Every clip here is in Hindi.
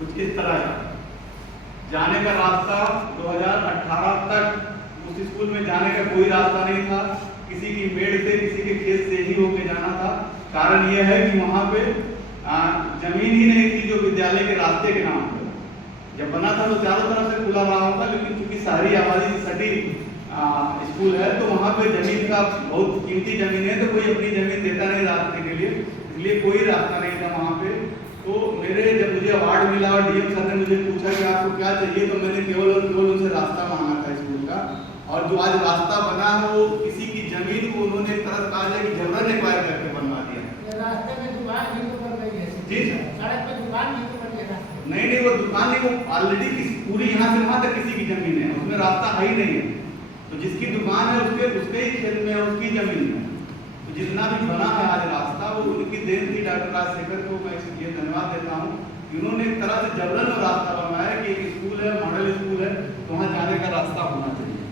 कुछ इस तरह का। जाने का रास्ता 2018 तक उस स्कूल में जाने का कोई रास्ता नहीं था, किसी की मेड़ से किसी के खेत से ही होके जाना था। कारण यह है कि वहाँ पे जमीन ही नहीं थी जो विद्यालय के रास्ते के नाम पर। जब बना था तो चारों तरफ से खुला रहा होगा, लेकिन चूंकि शहरी आबादी से सटी स्कूल है तो वहाँ पे जमीन का बहुत कीमती जमीन है, तो कोई अपनी जमीन देता नहीं रास्ते के लिए, इसलिए कोई रास्ता नहीं था वहाँ पे। तो जब मुझे अवार्ड मिला और डीएम सर ने मुझे पूछा कि आपको क्या चाहिए, तो मैंने केवल और केवल उनसे रास्ता मांगा था स्कूल का। और जो आज रास्ता बना है वो किसी की जमीन को उन्होंने एक तरह कहा जाए कि जबरन एक्वायर करके बनवा दिया। रास्ते में दुकान भी तो बन रही है। जी सर, सड़क पे दुकान भी तो बन रही है। नहीं वो दुकान नहीं, वो ऑलरेडी पूरी यहाँ से वहाँ तक किसी की जमीन है, उसमें रास्ता है ही नहीं है। तो जिसकी दुकान है उसके ही खेत में है, उसकी जमीन है। तो जितना भी बना है आज रास्ता वो उनकी देन थी। डॉक्टर राजशेखर को मैं इसलिए धन्यवाद देता हूँ, इन्होंने एक तरह से जबरन रास्ता बनवाया कि एक स्कूल है, मॉडल स्कूल है, तो वहाँ जाने का रास्ता होना चाहिए।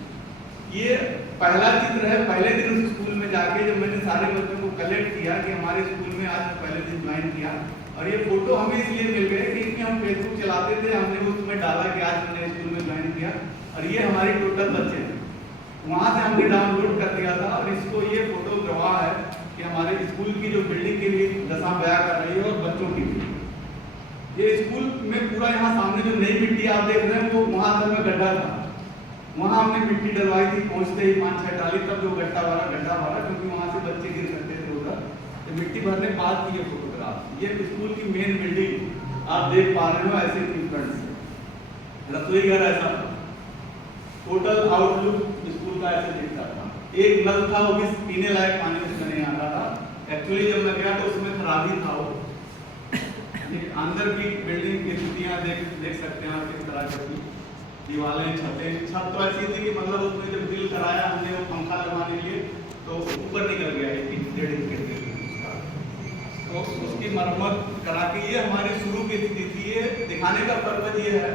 ये पहला चित्र है। पहले दिन उस स्कूल में जाके जब मैंने सारे बच्चों को कलेक्ट किया कि हमारे स्कूल में आज पहले दिन ज्वाइन किया, और ये फोटो हमें इसलिए मिल गए कि हम फेसबुक चलाते थे, हमने उसमें डाला कि आज मैंने स्कूल में ज्वाइन किया, और ये हमारी टोटल बच्चे थे। वहाँ से हमने डाउनलोड कर दिया था, और इसको ये फोटो गवाह है कि हमारे स्कूल की जो बिल्डिंग के लिए दशा बया कर रही है और बच्चों की भी। ये स्कूल में पूरा यहाँ सामने जो नई मिट्टी आप देख रहे हैं वो वहाँ असल में गड्ढा था, वहाँ हमने मिट्टी डलवाई थी पहुँचते ही 5-6 टाली, तब जो गड्ढा भरा क्योंकि वहाँ से बच्चे गिर सकते थे उधर। तो मिट्टी भरने बाद की ये फोटोग्राफ, ये स्कूल की मेन बिल्डिंग आप देख पा रहे हो ऐसे इक्विपमेंट से। रसोई घर ऐसा था, टोटल आउटलुक स्कूल का ऐसे दिखता था। एक नल था वो भी पीने लायक पानी उसमें नहीं आता था। एक्चुअली जब मैं गया तो उसमें खराबी था वो। अंदर की बिल्डिंग की स्थितियाँ देख सकते हैं आप किस तरह की, दीवारें छत तो ऐसी थी कि मतलब उसमें जब बिल कराया हमने वो पंखा लगाने के लिए तो ऊपर निकल गया 1.5 इंच उसका, तो उसकी मरम्मत करा के ये हमारी शुरू की स्थिति थी। ये दिखाने का पर्पज ये है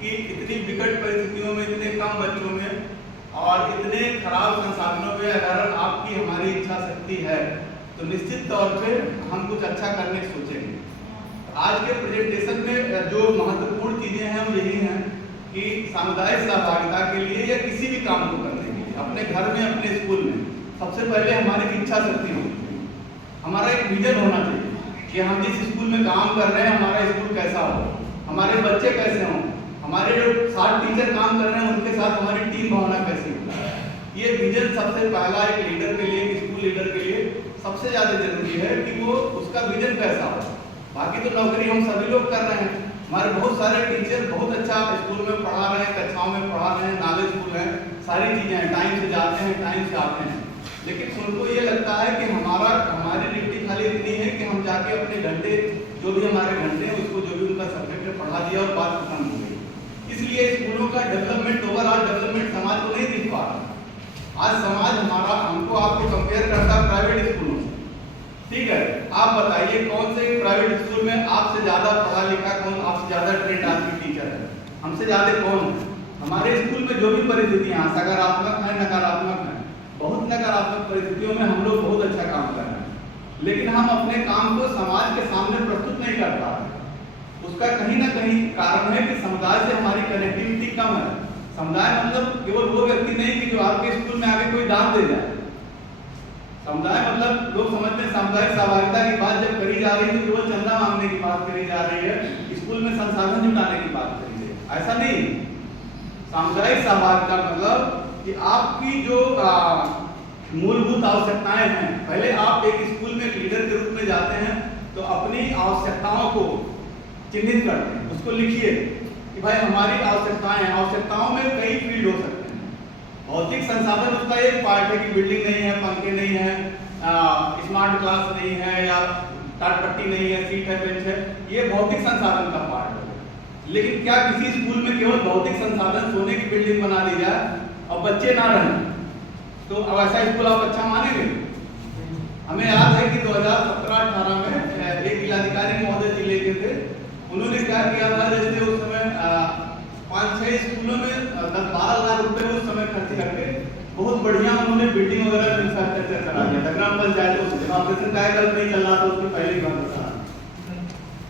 कि इतनी विकट परिस्थितियों में, इतने कम बच्चों में और इतने खराब संसाधनों में अगर आपकी हमारी इच्छा शक्ति है तो निश्चित तौर पे हम कुछ अच्छा करने की सोचेंगे। आज के प्रेजेंटेशन में जो महत्वपूर्ण चीजें हैं वो यही हैं कि सामुदायिक सहभागिता के लिए या किसी भी काम को करने के लिए अपने घर में, अपने स्कूल में, सबसे पहले हमारी इच्छा शक्ति होनी चाहिए। हमारा एक विजन होना चाहिए कि हम जिस स्कूल में काम कर रहे हैं हमारा स्कूल कैसा हो, हमारे बच्चे कैसे हों, हमारे जो 60 टीचर काम कर रहे हैं उनके साथ हमारी टीम भावना कैसी हो। ये विजन सबसे पहला एक लीडर के लिए, एक स्कूल लीडर के लिए सबसे ज्यादा जरूरी है कि वो उसका विजन कैसा हो। बाकी तो नौकरी हम सभी लोग कर रहे हैं, हमारे बहुत सारे टीचर बहुत अच्छा स्कूल में पढ़ा रहे हैं, कक्षाओं में पढ़ा रहे हैं, नॉलेजफुल हैं, सारी चीजें हैं, टाइम से जाते हैं, टाइम से आते हैं। लेकिन उनको ये लगता है कि हमारी ड्यूटी खाली इतनी है कि हम जाके अपने घंटे, जो भी हमारे घंटे हैं उसको, जो भी उनका सब्जेक्ट है पढ़ा दिया और बात खत्म हो गई। इसलिए स्कूलों का डेवलपमेंट, ओवरऑल डेवलपमेंट समाज को नहीं दिख पा रहा। आज समाज हमारा हमको आपको कंपेयर करता है प्राइवेट स्कूलों से, ठीक है। आप बताइए कौन से प्राइवेट स्कूल में आपसे ज्यादा पढ़ा लिखा, कौन आपसे ज्यादा ट्रेंड आदमी टीचर है, हमसे ज्यादा कौन? हमारे स्कूल में जो भी परिस्थितियां सकारात्मक है, नकारात्मक है, बहुत नकारात्मक परिस्थितियों में हम लोग बहुत अच्छा काम कर रहे हैं, लेकिन हम अपने काम को समाज के सामने प्रस्तुत नहीं कर पा रहे। उसका कहीं ना कहीं कारण है कि समुदाय से हमारी कनेक्टिविटी कम है। समुदाय मतलब केवल वो व्यक्ति नहीं कि जो आपके स्कूल में आके कोई दान दे जाए। समुदाय मतलब लोग समझते हैं सामुदायिक सहभागिता की बात जब करी जा रही है तो केवल चंदा मांगने की बात करी जा रही है, स्कूल में संसाधन जुटाने की बात करी है, ऐसा नहीं। सामुदायिक सहभागिता मतलब कि आपकी जो मूलभूत आवश्यकताएं हैं, पहले आप एक स्कूल में लीडर के रूप में जाते हैं तो अपनी आवश्यकताओं को चिन्हित करते हैं, उसको लिखिए कि भाई हमारी आवश्यकताओं में कई फील्ड हो सकते हैं। भौतिक संसाधन उसका एक पार्ट है कि बिल्डिंग नहीं है, पंखे नहीं है, स्मार्ट क्लास नहीं है, या टाटपट्टी नहीं है, सीट है, बेंच है, ये भौतिक संसाधन का पार्ट है। लेकिन क्या किसी स्कूल में केवल भौतिक संसाधन, सोने की बिल्डिंग बना दी जाए और बच्चे ना रहें तो अब ऐसा स्कूल आप अच्छा मानेंगे? हमें याद है कि 2017-18 में एक जिलाधिकारी महोदय जी लेके थे, उन्होंने क्या किया था, जैसे उस समय 5-6 स्कूलों में 10-12 लाख रुपए उस समय खर्च करके बहुत बढ़िया उन्होंने बिल्डिंग वगैरह इंफ्रास्ट्रक्चर करा दिया था। ग्राम पंचायतों से ऑपरेशन कायाकल्प नहीं चल रहा था उसकी पहले ही बंद था।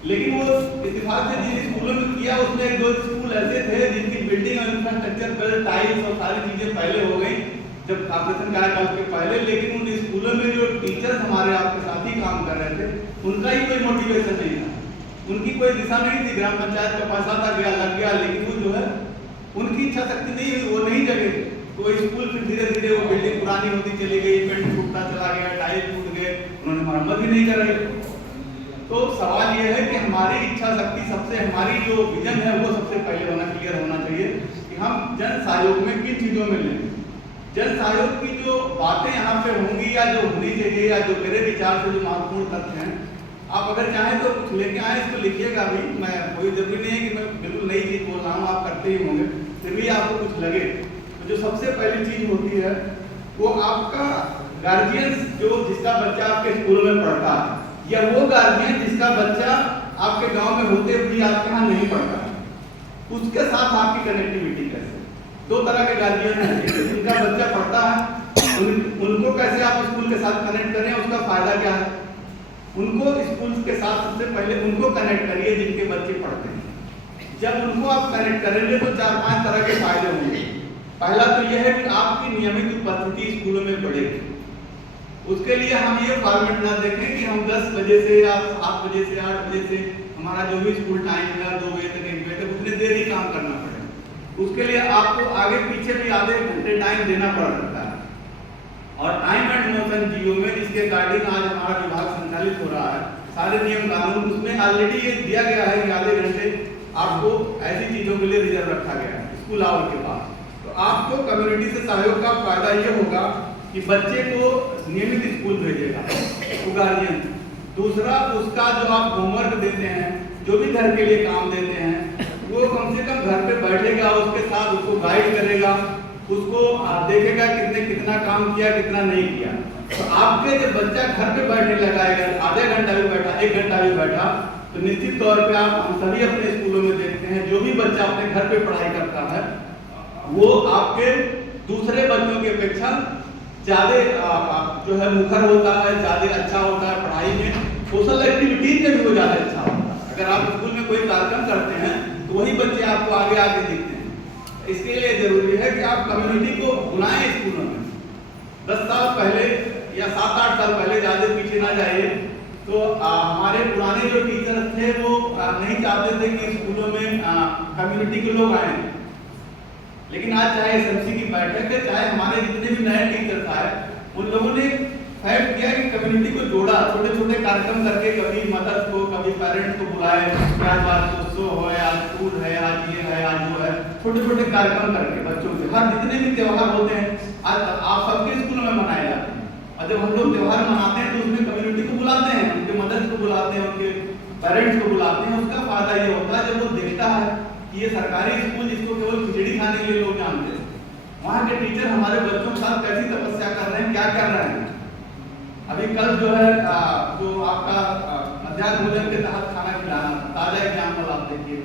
लेकिन वो इत्तेफाक से जिन स्कूलों में किया उसमें एक दो स्कूल ऐसे थे जिनकी बिल्डिंग और इंफ्रास्ट्रक्चर पहले टाइल्स और सारी चीजें पहले हो गई जब ऑपरेशन कार्यकाल के पहले, लेकिन उन स्कूलों में जो टीचर्स हमारे आपके साथ ही काम कर रहे थे उनका ही कोई मोटिवेशन नहीं था, उनकी कोई दिशा नहीं थी। ग्राम पंचायत का पैसा था गया लग गया, लेकिन वो जो है उनकी इच्छा शक्ति नहीं हुई, वो नहीं जगे। तो स्कूल फिर धीरे धीरे वो बिल्डिंग पुरानी होती चली गई, पेंट टूटता चला गया, टाइल टूट गए, उन्होंने मरम्मत भी नहीं कराई। तो सवाल ये है कि हमारी इच्छा शक्ति सबसे, हमारी जो विजन है वो सबसे पहले होना क्लियर होना चाहिए कि हम जन सहयोग में किन चीजों में लें। जन सहयोग की जो बातें यहाँ पे होंगी या जो होनी चाहिए या जो मेरे विचार से जो महत्वपूर्ण तथ्य हैं, आप अगर चाहें तो कुछ लेके आए, इसको लिखिएगा भी। मैं कोई जरूरी नहीं है कि मैं बिल्कुल नई चीज बोल रहा हूँ, आप करते ही होंगे, फिर भी आपको कुछ लगे। तो जो सबसे पहली चीज होती है वो आपका गार्जियंस, जो जिसका बच्चा आपके स्कूल में पढ़ता है, या वो गार्जियन जिसका बच्चा आपके गांव में होते हुए आपके यहाँ नहीं पढ़ता है, उसके साथ आपकी कनेक्टिविटी कैसे। दो तरह के गार्जियन हैं, जिनका बच्चा पढ़ता है उनको कैसे आप स्कूल के साथ कनेक्ट करें, उसका फायदा क्या है। उनको स्कूल के साथ सबसे पहले उनको कनेक्ट करिए जिनके बच्चे पढ़ते हैं। जब उनको आप कनेक्ट करेंगे तो 4-5 तरह के फायदे होंगे। पहला तो यह है कि आपकी नियमित उपस्थिति स्कूलों में बढ़ेगी। उसके लिए हम ये फॉर्मेट ना देखें कि हम 10 बजे से या 7 बजे से 8 बजे से हमारा जो भी स्कूल टाइम है 2 बजे तक 1 बजे तक उतने देर ही काम करना पड़ेगा। उसके लिए आपको आगे पीछे भी आधे घंटे टाइम देना पड़ सकता है। और टाइम एंड मोशन जीओ में जिसके अकॉर्डिंग आज हमारा विभाग संचालित हो रहा है, सारे नियम कानून उसमें ऑलरेडी ये दिया गया है कि आधे घंटे आपको ऐसी चीजों के लिए रिजर्व रखा गया है स्कूल आवर के बाद। तो आपको कम्युनिटी से सहयोग का फायदा ये होगा कि बच्चे को नियमित स्कूल भेजेगा वो गार्जियन। दूसरा, उसका जो आप होमवर्क देते हैं, जो भी घर के लिए काम देते हैं, वो कम से कम घर पे बैठेगा, उसके साथ उसको गाइड करेगा, उसको देखेगा कितना काम किया कितना नहीं किया। तो आपके जब बच्चा घर पे बैठने लगाएगा, आधे घंटा भी बैठा 1 घंटा भी बैठा, तो निश्चित तौर पे हम सभी अपने स्कूलों में देखते हैं जो भी बच्चा अपने घर पे पढ़ाई करता है वो आपके दूसरे बच्चों की अपेक्षा ज्यादा जो है मुखर होता है, ज्यादा अच्छा होता है पढ़ाई में, सोशल एक्टिविटीज में भी वो ज्यादा अच्छा होता है। अगर आप स्कूल में कोई कार्यक्रम करते हैं तो वही बच्चे आपको आगे आगे दिखते हैं। इसके लिए जरूरी है कि आप कम्युनिटी को बुलाएं स्कूलों में। 10 साल पहले या 7-8 साल पहले, ज्यादा पीछे ना जाइए, तो हमारे पुराने जो टीचर थे वो नहीं चाहते थे कि स्कूलों में कम्युनिटी के लोग आए। लेकिन आज चाहे एसएमसी की बैठक है, चाहे हमारे जितने भी नए टीचर आए, उन लोगों ने फैक्ट किया कि कम्युनिटी को जोड़ा, छोटे छोटे कार्यक्रम करके, कभी मदर्स को, कभी पेरेंट्स को बुलाए, आज वार्षिकोत्सव हो, आज स्कूल है, आज ये है, आज वो है, छोटे छोटे कार्यक्रम करके बच्चों से। हर जितने भी त्योहार होते हैं आज आप सबके स्कूल में मनाए जाते हैं, और जब हम लोग त्योहार मनाते हैं तो उसमें कम्युनिटी को बुलाते हैं, उनके मदर्स को बुलाते हैं, उनके पेरेंट्स को बुलाते हैं। उसका फायदा ये होता है जब वो देखता है कि ये सरकारी स्कूल जिसको केवल खिचड़ी खाने के लिए लोग जानते हैं, वहाँ के टीचर हमारे बच्चों के साथ कैसी तपस्या कर रहे हैं, क्या कर रहे हैं। अभी कल जो है जो आपका मध्याह्न भोजन के तहत खाना खिलाना, ताजा एग्जाम्पल आप देखिए।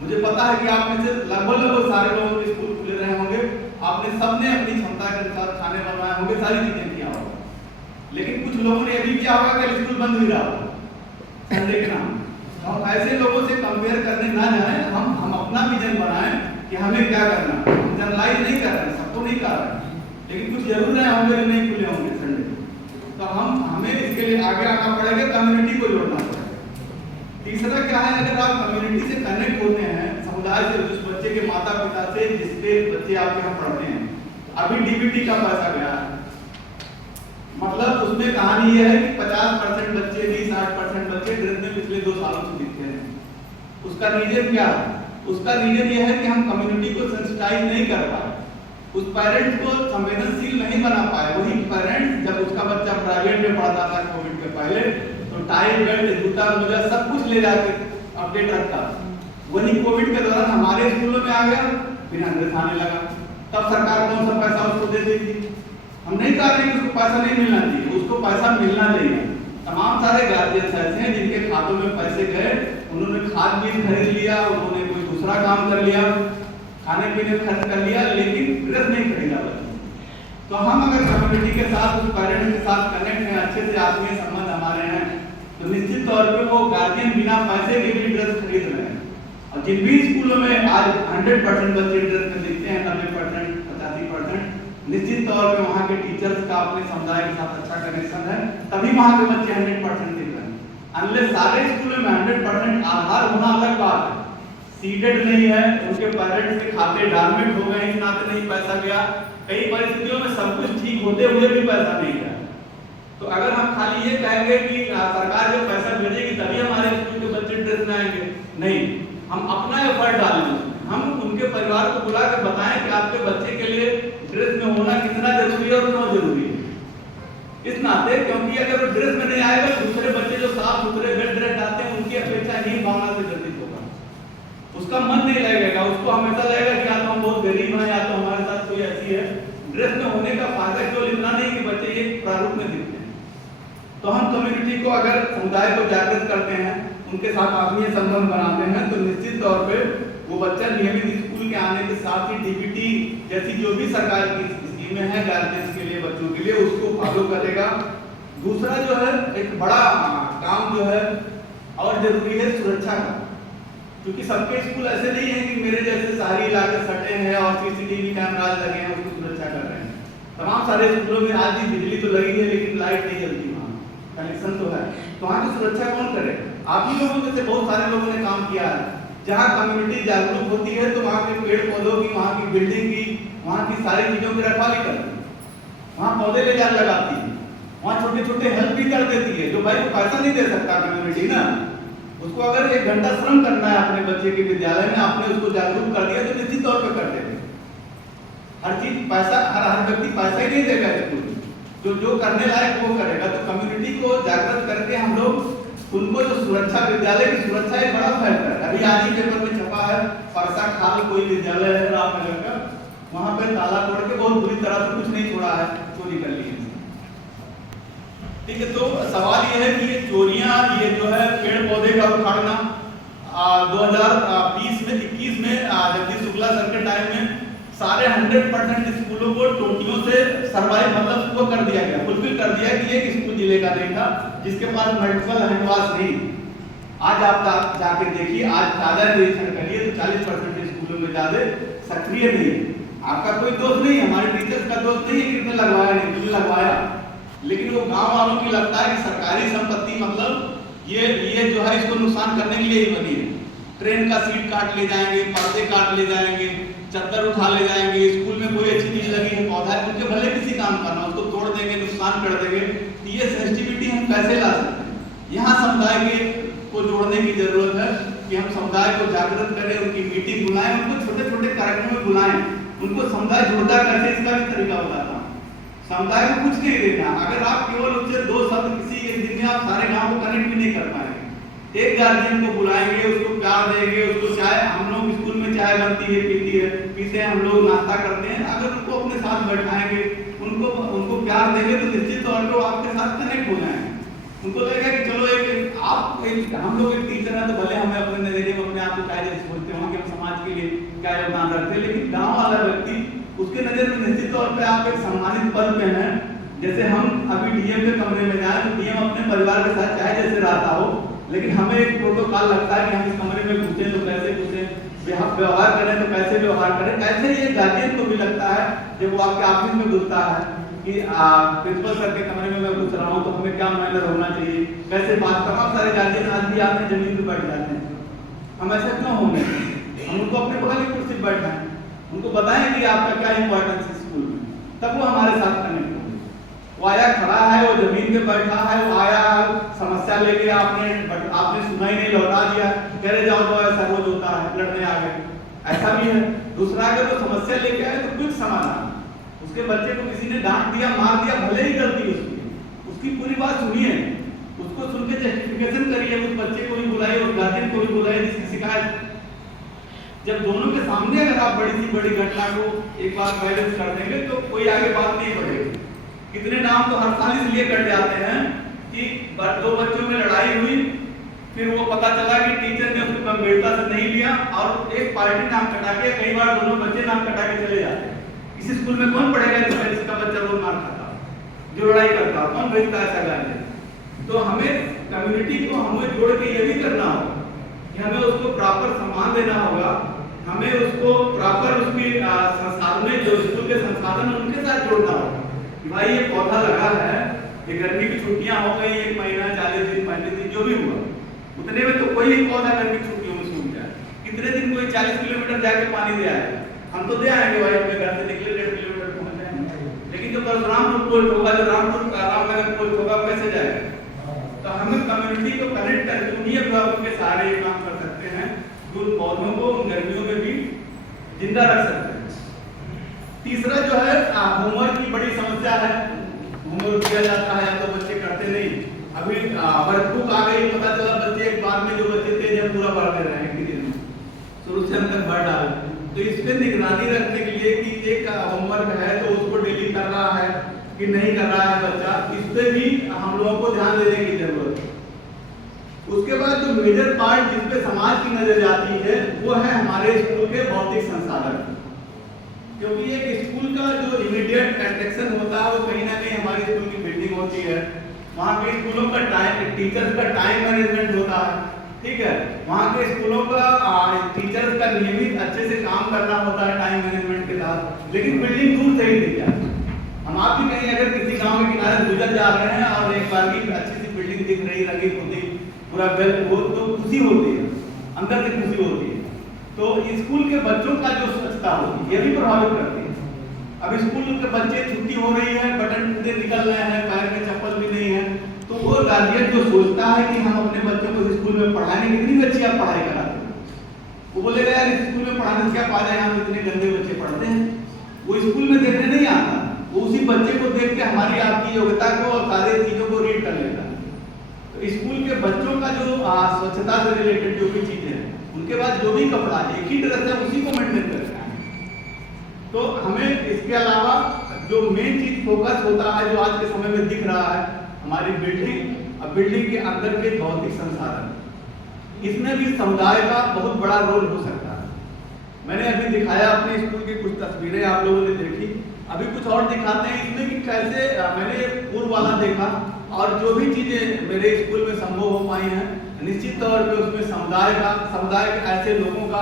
मुझे पता है कि आप में से लगभग सारे लोगों के स्कूल खुले रहे होंगे, आपने सबने अपनी क्षमता के अनुसार खाने बनवाए होंगे, सारी चीजें किया होगा। लेकिन कुछ लोगों ने अभी क्या होगा कि स्कूल बंद भी रहा होगा संडे के नाम। हम ऐसे लोगों से कंपेयर करने ना जाए, हम अपना विजन बनाएं कि हमें क्या करना। हम जनरलाइज नहीं कर रहे हैं, सबको नहीं कर रहे हैं, लेकिन कुछ जरूर रहे होंगे जो नहीं खुले होंगे संडे। तो हमें इसके लिए आगे आना पड़ेगा, कम्युनिटी को जोड़ना पड़ेगा। तीसरा क्या है, अगर आप कम्युनिटी से कनेक्ट होते हैं, समुदाय से, जिस बच्चे के माता पिता से जिसके बच्चे आपके यहाँ पढ़ते हैं, अभी डीबीटी का पैसा गया है, मतलब उसमें कहानी यह है कि 50% बच्चे, 20-60% बच्चे ड्रेस में पिछले 2 सालों से दिखते हैं। उसका रीजन क्या है? उसका रीजन यह है कि हम कम्युनिटी को सेंसिटाइज नहीं कर पाए, उस पेरेंट्स को संवेदनशील नहीं बना पाए। वही पेरेंट्स जब उसका बच्चा प्राइवेट में पढ़ता था कोविड के पहले, तो टाई बेल्ट, जूता मोजा सब कुछ ले जाके अपडेट रखता। वही कोविड के दौरान हमारे स्कूलों में आ गया, बिना ड्रेस आने लगा, तब सरकार कौन सा पैसा उसको दे देगी। हम नहीं कह रहे कि उसको पैसा नहीं मिलना चाहिए, उसको पैसा मिलना चाहिए। तमाम सारे गार्जियंस ऐसे हैं जिनके खातों में पैसे गए, उन्होंने खाद बीज खरीद लिया, उन्होंने कोई दूसरा काम कर लिया, खाने पीने खर्च कर लिया, लेकिन ड्रेस नहीं खरीदा बच्चों। तो हम अगर कम्युनिटी के साथ, उस पेरेंट्स के साथ कनेक्ट हैं, अच्छे से आत्मीय संबंध हमारे हैं, तो निश्चित तौर पे वो गार्जियन बिना पैसे और जिन भी स्कूलों में आज 100% बच्चे ड्रेस में दिखते हैं, 90%, 85%, निश्चित तौर पे वहाँ के टीचर्स का अपने समुदाय के साथ अच्छा कनेक्शन है, तभी वहाँ के बच्चे 100% दिख रहे हैं। अनलेस सारे स्कूलों में 100% आधार होना अलग बात है, सीटेड नहीं है, उनके पेरेंट्स के खाते डॉर्मेंट हो गए, इस नाते नहीं पैसा गया, कई परिस्थितियों में सब कुछ ठीक होते हुए भी पैसा नहीं गया। तो अगर हम खाली ये कहेंगे कि सरकार जो पैसा भेजेगी तभी हमारे स्कूल के बच्चे ड्रेस में आएंगे, नहीं, हम अपना एफर्ट डालें, हम उनके परिवार को बुला के बताएं कि आपके बच्चे के लिए ड्रेस में होना कितना जरूरी है और क्यों जरूरी है। इस नाते, क्योंकि अगर वो ड्रेस में नहीं आएगा, दूसरे बच्चे जो साफ सुथरे वेल ड्रेस आते हैं उनकी अपेक्षा ही भावना से ग्रसित होगा, उसका मन नहीं लगेगा, उसको हमेशा लगेगा कि या तो हम बहुत गरीब हैं या तो हमारे साथ कोई ऐसी है। ड्रेस में होने का फायदा केवल इतना नहीं कि बच्चे एक प्रारूप में दिखते हैं। तो हम कम्युनिटी को, अगर समुदाय को जागृत करते हैं, उनके साथ आत्मीय संबंध बनाते हैं, तो निश्चित तौर पे वो बच्चा नियमित स्कूल के आने के साथ ही डीपीटी जैसी जो भी सरकार की स्कीमें हैं गार्जियंस के लिए, बच्चों के लिए, उसको फॉलो करेगा। दूसरा जो है, एक बड़ा काम जो है और जरूरी है सुरक्षा का, क्योंकि सबके स्कूल ऐसे नहीं है कि मेरे जैसे शहरी इलाके सटे हैं और सीसीटीवी कैमराज लगे हैं उसकी सुरक्षा कर रहे हैं। तमाम सारे स्कूलों में आज भी बिजली तो लगी है लेकिन लाइट नहीं जलती, वहाँ कनेक्शन तो है, तो वहाँ की सुरक्षा कौन करे? आप ही लोगों में से बहुत सारे लोगों ने काम किया है। जहाँ कम्युनिटी जागरूक होती है तो वहाँ के पेड़ पौधों की, वहाँ की बिल्डिंग की, वहाँ की सारी चीजों की रखवाली करती है, वहाँ पौधे ले जाकर लगाती है, वहाँ छोटे छोटे हेल्प भी कर देती है। जो भाई पैसा नहीं दे सकता कम्युनिटी ना, उसको अगर 1 घंटा श्रम करना है अपने बच्चे के विद्यालय में, आपने उसको जागरूक कर दिया तो निश्चित तौर पर कर देंगे। हर चीज पैसा, हर व्यक्ति पैसा ही नहीं देगा स्कूल में, जो करने लायक वो करेगा। तो कम्युनिटी को जागृत करके हम लोग उनको जो सुरक्षा, विद्यालय की सुरक्षा एक बड़ा फैक्टर है। अभी आज ही पेपर में छपा है, परसा खाल कोई विद्यालय है रामनगर का, वहां पे ताला तोड़ के बहुत बुरी तरह से कुछ नहीं छोड़ा है, चोरी कर ली है। ठीक है, तो सवाल ये है कि ये चोरियां, ये जो है पेड़ पौधे का उखाड़ना, 2020 में 21 में जगदीश शुक्ला सर के टाइम में सारे 100% स्कूलों को टोटियों से सर्वाइव, मतलब वो कर दिया गया, फुलफिल कर दिया कि एक स्कूल जिले का नहीं था जिसके पास मल्टीपल हैंडवाश नहीं। आज आप जाके देखिए, आज ताजा निरीक्षण करिए तो 40% स्कूलों में ज्यादा सक्रिय नहीं है। आपका कोई दोष नहीं है, हमारे टीचर्स का दोष नहीं है कि किसने लगवाया नहीं, किसने लगवाया, लेकिन वो गांव वालों की लगता है कि सरकारी संपत्ति मतलब ये जो है इसको नुकसान करने के लिए ही बनी है। ट्रेन का सीट काट ले जाएंगे, पर्दे काट ले जाएंगे, चद्दर उठा ले जाएंगे, स्कूल में कोई अच्छी चीज लगी है, पौधा है, उनके भले किसी काम करना, उसको तोड़ देंगे, नुकसान कर देंगे। तो ये सेंसिटिविटी हम कैसे ला सकते हैं? यहाँ समुदाय को जोड़ने की जरूरत है कि हम समुदाय को जागृत करें, उनकी मीटिंग बुलाएं, उनको छोटे छोटे कार्यक्रम में बुलाएं, उनको समुदाय जुड़ता कैसे इसका भी तरीका बताता हूँ। समुदाय को कुछ नहीं देना, अगर आप केवल उससे 2 शब्द किसी एक दिन में आप सारे गांव को कनेक्ट भी नहीं कर पाएंगे। एक गार्जियन को बुलाएंगे, उसको प्यार देंगे, उसको चाय, हम लोग स्कूल में चाय बनती है, पीते हैं, हम लोग नाश्ता करते हैं, अगर उनको अपने साथ बैठाएंगे, उनको प्यार देंगे तो निश्चित तौर पर वो आपके साथ कनेक्ट हो जाएंगे। उनको लगेगा कि चलो हम लोग एक टीचर हैं तो भले हमें अपने नजरिए में अपने आप को क्या सोचते हों कि हम समाज के लिए क्या योगदान रखते हैं, लेकिन गाँव वाला व्यक्ति उसके नजर में निश्चित तौर पे आप एक सम्मानित पद पे हैं। जैसे हम अभी डीएम के कमरे में जाए तो डीएम अपने परिवार के साथ चाहे जैसे रहता हो, लेकिन हमें एक प्रोटोकॉल लगता है कि हम इस कमरे में घुसे तो कैसे घुसे, व्यवहार करें तो कैसे व्यवहार करें। ऐसे ही गार्जियन को भी लगता है जब वो आपके ऑफिस में घुसता है कि प्रिंसिपल सर के कमरे में मैं घुस रहा हूँ तो हमें क्या मैनर होना चाहिए, कैसे बात। तमाम सारे गार्जियन आज भी आते हैं, जमीन पर बैठ जाते हैं। हम ऐसा क्यों होंगे? हम उनको अपने बगल की कुर्सी पर बैठाएं, उनको बताएं कि आपका क्या इंपॉर्टेंस है स्कूल में, तब वो हमारे साथ कनेक्ट होंगे। वो आया खड़ा है, वो जमीन पे बैठा है, वो आया समस्या लेके, आपने सुना ही नहीं, लौटा दिया, कह रहे जाओ तो ऐसा रोज होता है, लड़ने आ गए, ऐसा भी है। दूसरा अगर वो समस्या लेके आए तो कुछ समाधान, उसके बच्चे को किसी ने डांट दिया, मार दिया, भले ही गलती उसकी पूरी बात सुनिए, उसको सुन के जस्टिफिकेशन करिए, उस बच्चे को भी बुलाइए, उस गार्जियन को भी बुलाइए जिसकी शिकायत। जब दोनों के सामने अगर आप बड़ी सी बड़ी घटना को एक बार वायरल कर देंगे तो कोई आगे बात नहीं बढ़ेगी। कितने नाम तो हर साल इसलिए कट जाते हैं कि 2 बच्चों में लड़ाई हुई, फिर वो पता चला कि टीचर ने उसको गंभीरता से नहीं लिया और एक पार्टी नाम कटा के, कई बार दोनों बच्चे नाम कटा के चले जाते हैं। इस स्कूल में कौन पढ़ेगा जिसका बच्चा रोज मार खाता, जो लड़ाई करता, कौन भेजता ऐसा गार्जियन? तो हमें कम्युनिटी को हमें जोड़ के ये भी करना होगा कि हमें उसको प्रॉपर सम्मान ध्यान देना होगा, हमें उसको प्रॉपर उसकी संसाधन जो स्कूल के संसाधन उनके साथ जोड़ना होगा कि भाई ये पौधा लगा है, ये गर्मी की छुट्टियां हो गई 1 महीना 40 दिन 35 दिन जो भी हुआ, उतने में तो कोई एक पौधा गर्मी की छुट्टियों में सूख जाए, कितने दिन कोई 40 किलोमीटर जाके पानी दे आएगा, हम तो दे आएंगे भाई, अपने घर से निकले 1.5 किलोमीटर पहुंच जाएंगे, लेकिन जो परशुरामपुर पोस्ट होगा, जो रामनगर पोस्ट होगा, कैसे जाएगा? तो हमें कम्युनिटी को कनेक्ट करके उन्हीं अभिभावकों के सहारे ये काम कर सकते हैं, जो उन पौधों को उन गर्मियों में भी जिंदा रख सकते हैं। तीसरा जो है होमवर्क की बड़ी समस्या है, होमवर्क किया जाता है तो बच्चे करते नहीं, अभी वर्कबुक आ गई, पता चला बच्चे एक बार में जो बच्चे तेज है पूरा पढ़ दे रहे हैं एक दिन में, शुरू से अंत तक पढ़ डाल। तो इस पे निगरानी रखने के लिए कि एक होमवर्क है तो उसको डेली कर रहा है कि नहीं कर रहा है बच्चा, इस पे भी हम लोगों को ध्यान देने की जरूरत है। उसके बाद जो मेजर पार्ट जिस पे समाज की नजर जाती है वो है हमारे स्कूल के भौतिक संसाधन, क्योंकि एक स्कूल का जो इमीडिएट अट्रैक्शन होता है वो कहीं ना कहीं हमारे स्कूल की बिल्डिंग होती है, वहाँ के स्कूलों का टाइम, टीचर्स का टाइम मैनेजमेंट होता है, ठीक है, वहाँ के स्कूलों का टीचर्स का नियमित अच्छे से काम करना होता है टाइम मैनेजमेंट के साथ, लेकिन बिल्डिंग दूर से ही दिख जाती है। हम आप भी कहीं अगर किसी गांव के किनारे गुजर जा रहे हैं और एक बार भी अच्छी सी बिल्डिंग दिख रही, रंगी पुती, पूरा बेल हो, तो खुशी होती है, अंदर से खुशी होती है। तो स्कूल के बच्चों का जो स्वच्छता होती है ये भी प्रभावित करती है। अब स्कूल के बच्चे छुट्टी हो रही है, बटन टूटे निकल रहे हैं, पैर में चप्पल भी नहीं है, तो वो गार्जियन जो सोचता है कि हम अपने बच्चों को स्कूल में पढ़ाने, कितनी अच्छी आप पढ़ाई कराते हैं, वो बोलेगा यार स्कूल में पढ़ाने से क्या फायदा है, हम इतने गंदे बच्चे पढ़ते हैं। वो स्कूल में देखने नहीं आता, वो उसी बच्चे को देख के हमारी आपकी योग्यता को और सारी चीजों को रीड कर लेता है। तो स्कूल के बच्चों का जो स्वच्छता से रिलेटेड जो भी चीजें हैं, उनके बाद जो भी कपड़ा एक ही ड्रेस है उसी को मेंटेन करना है। तो हमें इसके अलावा जो मेन चीज फोकस होता है, जो आज के समय में दिख रहा है, हमारी बिल्डिंग, अब बिल्डिंग के अंदर के भौतिक संसाधन, इसमें भी समुदाय का बहुत बड़ा रोल हो सकता है। मैंने अभी दिखाया अपने स्कूल की कुछ तस्वीरें, आप लोगों ने देखी, अभी कुछ और दिखाते हैं इसमें कि कैसे मैंने पूर्व वाला देखा और जो भी चीजें मेरे स्कूल में संभव हो पाई हैं, निश्चित तौर पे उसमें समुदाय के ऐसे लोगों का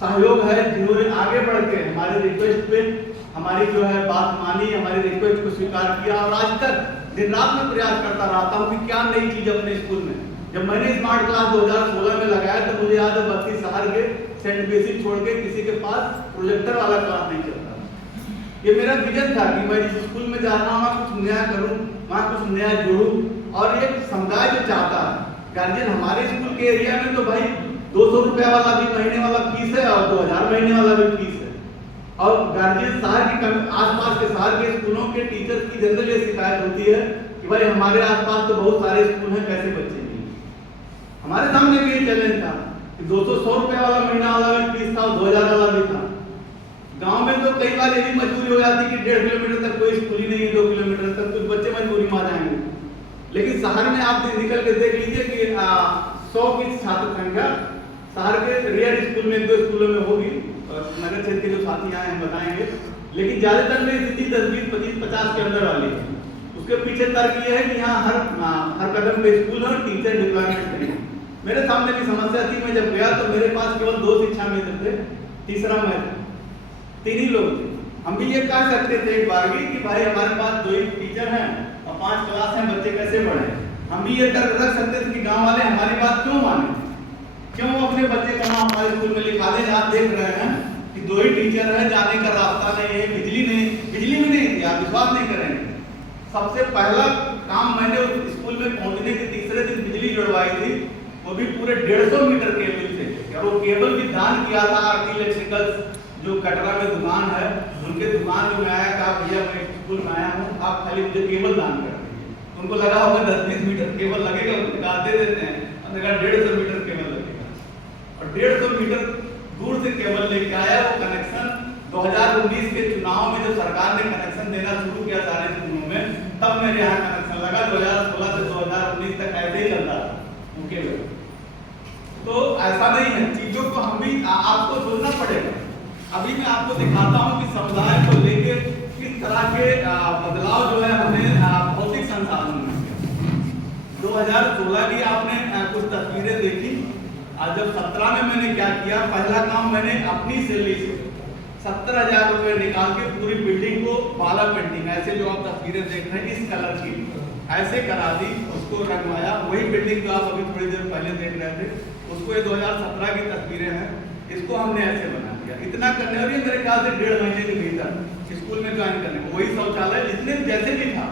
सहयोग है जिन्होंने आगे बढ़ के हमारे रिक्वेस्ट पे हमारी जो है बात मानी, हमारी रिक्वेस्ट को स्वीकार किया और आज तक दिन रात में प्रयास करता रहता हूँ कि क्या नई चीज अपने स्कूल में। जब मैंने स्मार्ट क्लास 2016 में लगाया तो मुझे याद है बत्ती शहर के सेंट बेसिक छोड़ के किसी के पास प्रोजेक्टर वाला क्लास नहीं चलता। ये मेरा विजन था कि मैं जिस स्कूल में जा रहा हूँ वहाँ कुछ नया करूँ, वहाँ कुछ नया जोड़ूँ, और एक समुदाय जो चाहता है, गार्जियन हमारे स्कूल के एरिया में तो भाई 200 रुपया वाला भी महीने वाला फीस है और 2000 महीने वाला भी फीस है, और गार्जियन शहर के आसपास के शहर के स्कूलों के टीचर्स की जनरल ये शिकायत होती है कि भाई हमारे आसपास तो बहुत सारे स्कूल हैं, कैसे बच्चे नहीं। हमारे सामने भी ये चैलेंज था कि 200 रुपया वाला महीना वाला भी फीस था और 2000 वाला भी था। गांव में तो कई बार ये भी मजबूरी हो जाती कि 1.5 किलोमीटर तक कोई स्कूल ही नहीं है, 2 किलोमीटर तक कुछ बच्चे मजबूरी में आ जाएंगे। लेकिन शहर में आप निकल के देख लीजिए कि 100 की छात्र संख्या शहर के रेयर स्कूल में 1-2 स्कूलों में होगी, नगर क्षेत्र के जो साथी आए हम बताएंगे, लेकिन ज्यादातर में स्थिति 10, 20, 25, 50 के अंदर वाली है। उसके पीछे तर्क ये है कि यहाँ हर कदम पे स्कूल है और टीचर डिप्लॉयमेंट नहीं है। मेरे सामने भी समस्या थी, मैं जब गया तो मेरे पास केवल 2 शिक्षा मित्र थे, तीसरा मैं, 3 ही लोग थे। हम भी ये कह सकते थे एक बार कि भाई हमारे पास 2 ही टीचर हैं और 5 क्लास हैं, बच्चे कैसे पढ़े। हम भी ये तर्क रख सकते थे कि गांव वाले हमारी बात क्यों माने, क्यों अपने बच्चे का नाम हमारे स्कूल में लिखा दें। आप देख रहे हैं कि 2 ही टीचर हैं, जाने का रास्ता नहीं है, बिजली भी नहीं थी, आप विश्वास नहीं करेंगे। सबसे पहला काम मैंने उस स्कूल में पहुंचने के तीसरे दिन बिजली जुड़वाई थी, वो भी पूरे 150 मीटर केबल से, और वो केबल भी दान किया था आरती इलेक्ट्रिकल्स जो कटरा में दुकान है, उनके दुकान में आया था, भैया मैं स्कूल में आया हूँ, आप खाली मुझे केबल दान कर दीजिए। उनको लगा होगा 10-20 मीटर केबल लगेगा, उनको दे देते हैं, हमने कहा 150 मीटर केबल लगेगा, और 150 मीटर दूर से केबल लेके आया। वो कनेक्शन 2019 के चुनाव में जब सरकार ने कनेक्शन देना शुरू किया सारे स्कूलों में, तब मेरे यहाँ कनेक्शन लगा। 2016 से 2019 तक ऐसे ही चलता था वो केबल। तो ऐसा नहीं है, चीजों को हम भी आपको सोचना पड़ेगा। अभी मैं आपको दिखाता हूँ कि समुदाय को लेके किस तरह के बदलाव जो है हमें भौतिक संसाधन में 2016 की आपने कुछ तस्वीरें देखी, आज जब 17 में मैंने क्या किया, पहला काम मैंने अपनी सैलरी से 70,000 रुपये निकाल के पूरी बिल्डिंग को वाला पेंटिंग, ऐसे जो आप तस्वीरें देख रहे हैं इस कलर की, ऐसे करा दी, उसको रंगवाया। वही बिल्डिंग जो आप अभी थोड़ी देर पहले देख रहे थे, उसको ये 2017 की तस्वीरें हैं, इसको हमने ऐसे बना दिया। इतना करने, और ये मेरे ख्याल से 1.5 महीने के भीतर स्कूल में ज्वाइन करने को, वही शौचालय जितने जैसे भी था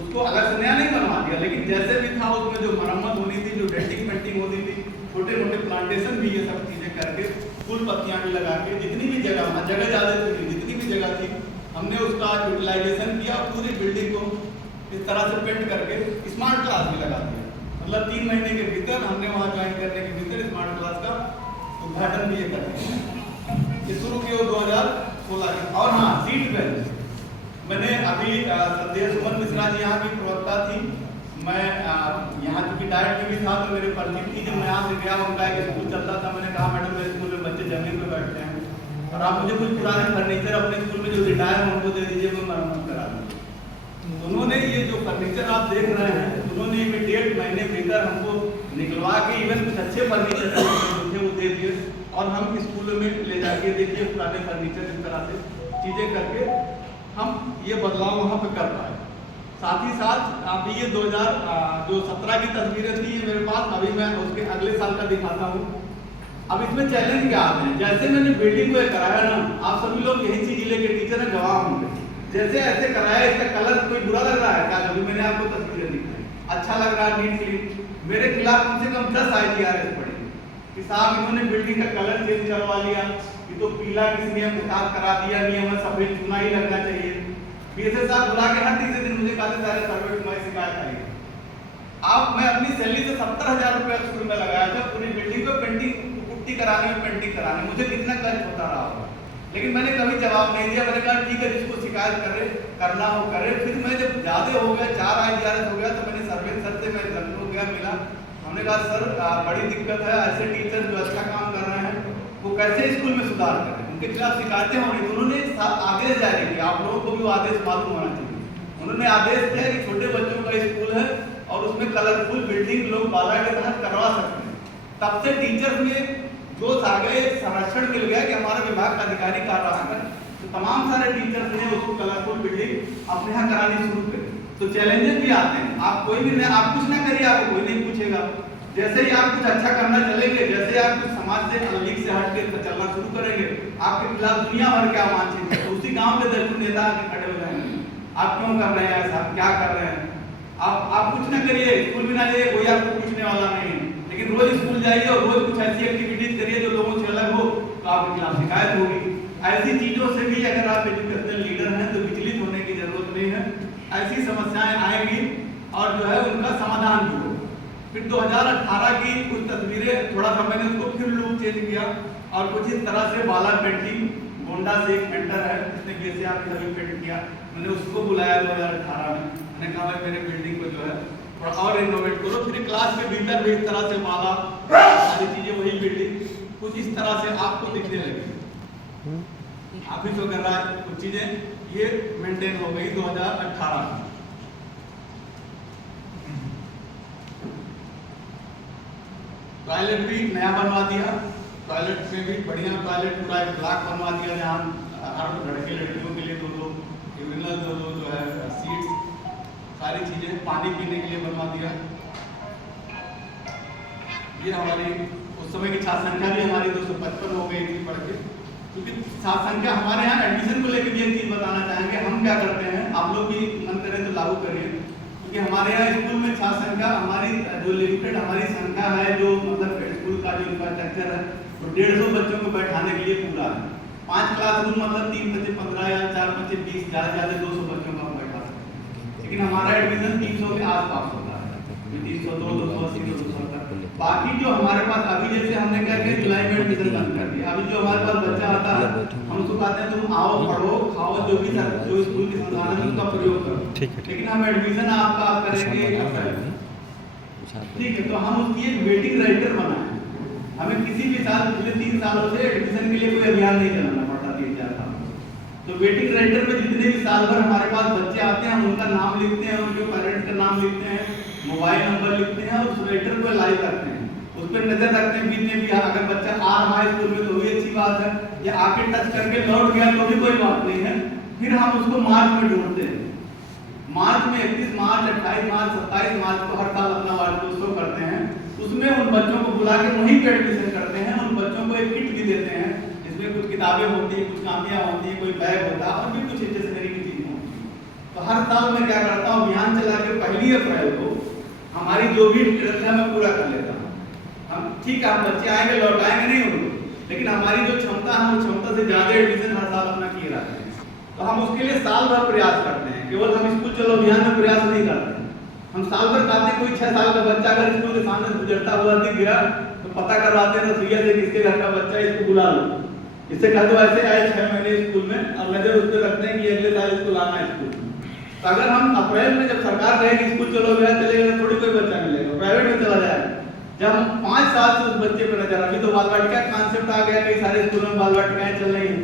उसको अलग से नया नहीं बनवा दिया, लेकिन जैसे भी था उसमें जो मरम्मत होनी थी, जो डेंटिंग पेंटिंग होती थी, छोटे मोटे प्लांटेशन भी, ये सब चीजें करके, फूल पत्तियां भी लगा के, जितनी भी जगह, जगह ज्यादा थी, जितनी भी जगह थी हमने उसका यूटिलाइजेशन किया। पूरी बिल्डिंग को इस तरह से पेंट करके स्मार्ट क्लास भी लगा दिया। मतलब 3 महीने के भीतर हमने वहाँ ज्वाइन करने के भीतर स्मार्ट क्लास का उद्घाटन भी ये कर दिया। ये शुरू किया 2016 के। और हाँ, सीट बेल्ट मैंने अभी श्रद्धेय सुमन मिश्रा जी यहाँ की प्रवक्ता थी, मैं यहाँ चूँकि डाइट में भी था तो मेरे परिचित थी। जब मैं यहाँ से गया, उनका एक स्कूल चलता था, मैंने कहा मैडम मेरे स्कूल में बच्चे जमीन पे बैठते हैं और आप मुझे कुछ पुराने फर्नीचर अपने स्कूल में जो रिटायर हैं उनको दे दीजिए, मैं मरम्मत करा दूँ। उन्होंने ये जो फर्नीचर आप देख रहे हैं, उन्होंने इमीडिएट महीने भीतर हमको निकलवा के इवन कुछ अच्छे फर्नीचर थे वो दे दिए, और हम स्कूलों में ले जाके देखिए पुराने फर्नीचर इस तरह से चीज़ें करके हम ये बदलाव वहाँ पे कर पाए। साथ ही साथ अभी ये 2017 की तस्वीरें थी ये मेरे पास, अभी मैं उसके अगले साल का दिखाता हूँ। अब इसमें चैलेंज क्या आते हैं, जैसे मैंने बिल्डिंग को कराया ना, आप सभी लोग यही चीज जिले के टीचर हैं, गवाह होंगे, जैसे ऐसे कराया, इसका कलर कोई बुरा लग रहा है क्या? अभी मैंने आपको तस्वीरें दिखाई, अच्छा लग रहा है, नीट क्लीन। मेरे खिलाफ कम से कम 10 IGRS पड़े कि साहब इन्होंने बिल्डिंग का कलर चेंज करवा लिया, ये तो पीला किसी नियम के साथ करा दिया, नियम में सफेद चुना ही लगना चाहिए। BSS साहब बुला के हर तीसरे दिन मुझे कहते सारे सर्वे चुनाई शिकायत आई। आप, मैं अपनी सैलरी से 70,000 रुपये स्कूल में लगाया था, पूरी बिल्डिंग को पेंटिंग पुट्टी कराने में, पेंटिंग कराने, मुझे कितना खर्च होता रहा होगा, लेकिन मैंने कभी जवाब नहीं दिया। मैंने कहा ठीक है, जिसको शिकायत करे, करना हो करे। फिर मैं जब ज्यादा हो गया, 4 IGRS हो गया, तो मैंने सर्वे सर से मैं लखनऊ गया, मिला, हमने कहा सर बड़ी दिक्कत है, ऐसे टीचर जो अच्छा काम कर रहे हैं वो कैसे स्कूल में सुधार करें, उनके खिलाफ शिकायतें हो रही। तो उन्होंने आदेश जारी किया, आप लोगों को भी वो आदेश मालूम होना चाहिए। उन्होंने आदेश दिया कि छोटे बच्चों का स्कूल है और उसमें कलरफुल बिल्डिंग लोग बाला के तहत करवा सकते हैं। तब से टीचर्स में जोश आ गए, संरक्षण मिल गया कि हमारा विभाग का अधिकारी कर रहा है, तो तमाम सारे टीचर्स ने उसको कलरफुल बिल्डिंग अपने यहाँ करानी शुरू कर। तो चैलेंजेस भी आते हैं, आप कोई भी नहीं, आप कुछ ना करिए, आपको कोई नहीं पूछेगा। जैसे ही आप कुछ अच्छा करना चलेंगे, जैसे आप कुछ समाज से अनलीक से हट के चलना शुरू करेंगे, आपके खिलाफ दुनिया भर के अवांछित है, तो उसी गांव के 10 नेता आके खड़े हो जाएंगे, आप क्यों कर रहे हैं ऐसा, क्या कर रहे हैं। आप कुछ ना करिए, स्कूल भी ना जाइए, कोई आपको पूछने वाला नहीं है, लेकिन रोज स्कूल जाइए और रोज कुछ ऐसी एक्टिविटीज करिए जो लोगों से अलग हो, तो आपके खिलाफ शिकायत होगी। ऐसी चीजों से भी अगर आप एजुकेशनल लीडर हैं तो विचलित होने की जरूरत नहीं है। ऐसी समस्याएं आएंगी और जो है उनका समाधान भी हो। फिर 2018 की कुछ तस्वीरें, थोड़ा सा मैंने उसको फिर लुक चेंज किया और कुछ इस तरह से बाला पेंटिंग, गोंडा से एक पेंटर है जिसने BSA आपके सभी पेंट किया, मैंने उसको बुलाया 2018 में। मैंने कहा भाई मेरे बिल्डिंग को जो है थोड़ा और रिनोवेट करो। फिर क्लास के भीतर भी इस तरह से बाला, सारी चीजें वही बिल्डिंग कुछ इस तरह से आपको दिखने लगी। ऑफिस वगैरह कुछ चीजें ये मेंटेन हो गई 2018 में। टॉयलेट भी नया बनवा दिया, टॉयलेट में भी बढ़िया टॉयलेट, पूरा एक ब्लॉक बनवा दिया जहाँ हर लड़के लड़कियों के लिए 2-2 यूरिनल, 2-2 जो है सीट्स, सारी चीजें, पानी पीने के लिए बनवा दिया। ये हमारी उस समय की छात्र संख्या भी हमारी 255 हो गई थी पढ़ के, क्योंकि छात्र संख्या हमारे यहाँ एडमिशन को लेकर भी एक चीज बताना चाहेंगे। हम क्या करते हैं, आप लोग भी मन करें तो लागू करिए, क्योंकि हमारे यहाँ स्कूल में छात्र संख्या हमारी जो लिमिटेड हमारी संख्या है, जो मतलब स्कूल का जो इंफ्रास्ट्रक्चर है वो 150 बच्चों को बैठाने के लिए पूरा है। 5 क्लासरूम मतलब 3 बच्चे 15 या 4 बच्चे 20, ज़्यादा 200 बच्चों को हम बैठा सकते हैं, लेकिन हमारा एडमिशन 300 के आसपास होता है, 302, 280, 270। बाकी जो हमारे पास अभी, जैसे हमने क्या किया, जुलाई में एडमिशन बंद कर दिया। अभी जो हमारे पास बच्चा आता है हम उसको कहते हैं तुम आओ, पढ़ो, खाओ, जो भी जो स्कूल की संसाधन है उसका प्रयोग करो, लेकिन हम एडमिशन आपका करेंगे। ठीक है, तो हम उसकी एक वेटिंग रजिस्टर बनाए। हमें किसी भी साल पिछले 3 सालों से एडमिशन के लिए कोई अभियान नहीं चलाना पड़ता 3-4 साल। तो वेटिंग रजिस्टर में जितने भी साल भर हमारे पास बच्चे आते हैं, हम उनका नाम लिखते हैं, उनके पेरेंट्स का नाम लिखते हैं, मोबाइल नंबर लिखते हैं और उस रजिस्टर को लाइव करते हैं। उस पर नजर रखते हैं बीच में भी। अगर बच्चा आ रहा है स्कूल में तो भी अच्छी बात है, या आके टच करके लौट गया तो भी कोई बात नहीं है। फिर हम उसको मार्च में ढूंढते हैं। मार्च में 31 मार्च, 28 मार्च, 27 मार्च को हर साल अपना वार्षिकोत्सव करते हैं। उसमें उन बच्चों को बुला के वहीं पे एडमिशन करते हैं। उन बच्चों को एक किट भी देते हैं, जिसमें कुछ किताबें होती है, कुछ कापियाँ होती है, कोई बैग होता है और भी कुछ स्टेशनरी की चीजें होती है। तो हर साल मैं क्या करता हूँ, अभियान चला के 1 अप्रैल को हमारी जो भी ट्रेन है मैं पूरा कर लेता हूँ। हम ठीक है, हम बच्चे आएंगे लौटाएंगे नहीं उनको, लेकिन हमारी जो क्षमता है वो क्षमता से ज्यादा एडमिशन हर साल अपना किए रहते हैं। तो हम उसके लिए साल भर प्रयास करते हैं, केवल हम स्कूल चलो अभियान में प्रयास नहीं करते। हम साल भर कहते, कोई 6 साल का बच्चा अगर स्कूल के सामने गुजरता हुआ दिख गया तो पता करवाते हैं रसोईया से किसके घर का बच्चा है, इसको बुला लो। इससे कह दो ऐसे आए 6 महीने स्कूल में, और नजर उस पर रखते हैं कि अगले साल स्कूल आना है स्कूल। तो अगर हम अप्रैल में जब सरकार कहेगी स्कूल चलो अभियान चलेगा, थोड़ी कोई बच्चा मिलेगा, प्राइवेट में चला जाएगा। जब हम 5 साल से उस बच्चे पर नजर, अभी तो बाल वाटिका कॉन्सेप्ट आ गया, कई सारे स्कूलों में बाल वाटिकाएं चल रही हैं,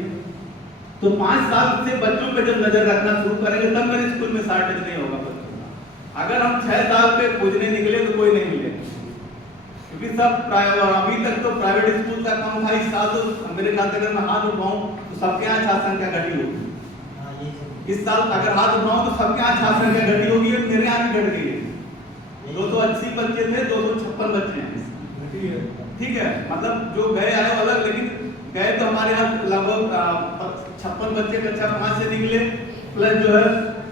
तो 5 साल से बच्चों पे जब नजर रखना शुरू करेंगे तब मेरे स्कूल में शॉर्टेज नहीं होगा बच्चों का। अगर हम 6 साल पे खोजने निकले तो कोई नहीं मिलेगा, क्योंकि सब अभी तक तो प्राइवेट स्कूल का कम था। इस साल तो मेरे ख्याल से अगर मैं हाथ उठाऊं तो सबके यहाँ छात्र संख्या घटी होगी। इस साल अगर हाथ उठाऊं तो सबके यहाँ छात्र संख्या घटी होगी, और मेरे यहाँ भी घट गई है। 280 बच्चे थे, 256 बच्चे हैं। ठीक है, मतलब जो गए आए अलग, लेकिन गए तो हमारे यहाँ लगभग 56 बच्चे कक्षा 5 से निकले, प्लस जो है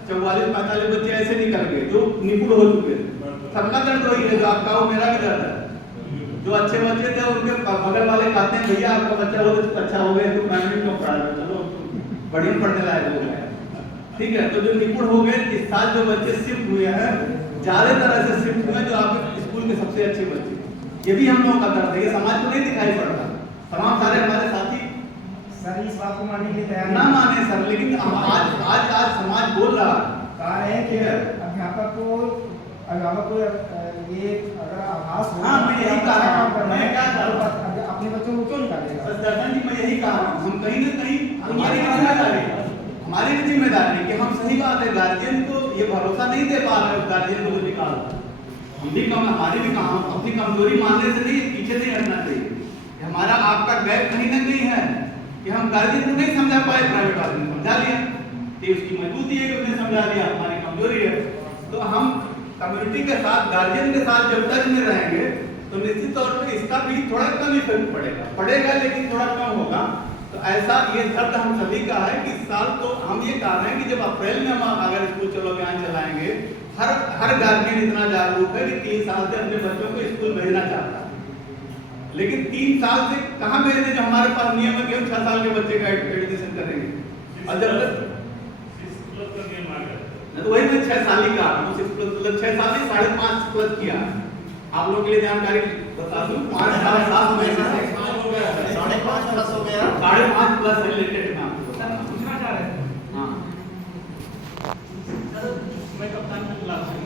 44-45 बच्चे ऐसे निकल गए जो निपुण हो चुके थे। सबका दर्द वही है जो आपका हो, मेरा भी दर्द है। जो अच्छे बच्चे थे उनके बगल वाले कहते हैं भैया आपका बच्चा बहुत अच्छा हो गया, तो प्राइवेट में पढ़ा लो, चलो बढ़िया पढ़ने लायक हो गया। ठीक है, तो जो निपुण हो गए, इस साल जो बच्चे शिफ्ट हुए हैं ज्यादातर ऐसे शिफ्ट हुए जो आपके स्कूल के सबसे अच्छे बच्चे। ये भी हम लोगों का दर्द है, ये समाज को नहीं दिखाई पड़ता। तमाम सारे हमारे साथी सर इस बात को मानने के लिए तैयार ना माने सर, लेकिन आज समाज बोल रहा है कि अध्यापक को ये अगर आभास हो, हाँ मैं यही कहा, मैं क्या अपने बच्चों को क्यों निकालेगा? दर्शन जी मैं यही कहा, हम कहीं ना कहीं हमारी भी जिम्मेदारी है कि हम, सही बात है, गार्जियन को ये भरोसा नहीं दे पा रहे गार्जियन को जो निकाल, हम भी कम, हमारी भी काम, अपनी कमजोरी मानने से नहीं, पीछे नहीं हटना चाहिए। हमारा आपका गैप कहीं ना कहीं है कि हम गार्जियन को नहीं समझा पाए, प्राइवेट वाले ने समझा लिया, ये उसकी मजबूती है कि उसने समझा लिया, हमारी कमजोरी है। तो हम कम्युनिटी के साथ, गार्जियन के साथ जब टच में रहेंगे तो निश्चित तौर पर इसका भी थोड़ा कम इफेक्ट पड़ेगा, लेकिन थोड़ा कम होगा। तो ऐसा ये दर्द हम सभी का है कि इस साल तो हम ये कह रहे हैं कि जब अप्रैल में हम अगर स्कूल चलो अभियान चलाएंगे, हर गार्जियन इतना जागरूक है कि 3 साल से अपने बच्चों को स्कूल भेजना चाहता है, लेकिन 3 साल से कहाँ भेजने, जो हमारे पास नियम है कि हम 6 साल के बच्चे का एडमिशन करेंगे। और जब तो वही मैं 6 साल ही का, 6 साल ही 5.5 प्लस किया। आप लोगों के लिए जानकारी बता दूं, 5 साल 7 महीने से 5.5 प्लस हो गया, 5.5 प्लस रिलेटेड में आपको पूछना चाह रहे हैं। हाँ मैं कप्तान की क्लास में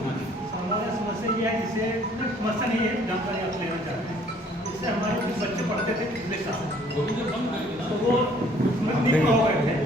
हमारा समस्या ये है, जिससे समस्या नहीं है, जानकारी आप लेना चाहते हैं। इससे हमारे कुछ बच्चे पढ़ते थे पिछले साल, तो वो उसमें निपुण हो गए थे,